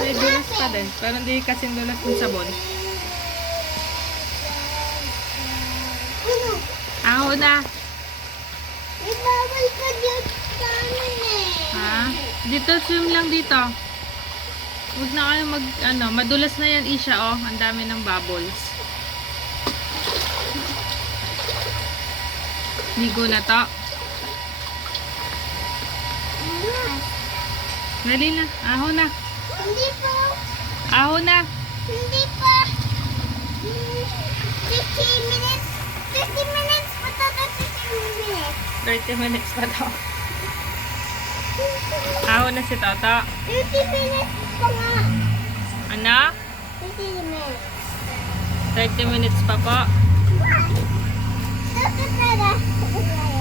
May dulas pa din. Pero hindi kasing dulas ng sabon. Ako na. Ibabal ka dyan sa amin eh. Ha? Dito, swim lang dito. Huwag na kayo madulas na yan, Isha, oh. Ang dami ng bubbles. Ligo na to. Dali na. Aho na. Hindi pa. Aho na. Hindi pa. 50 minutes. 50 minutes pa to. 50 minutes. 30 minutes pa to. Aho na si Toto. 50 minutes pa nga. Ano? 50 minutes. 30 minutes pa po. Toto, Toto.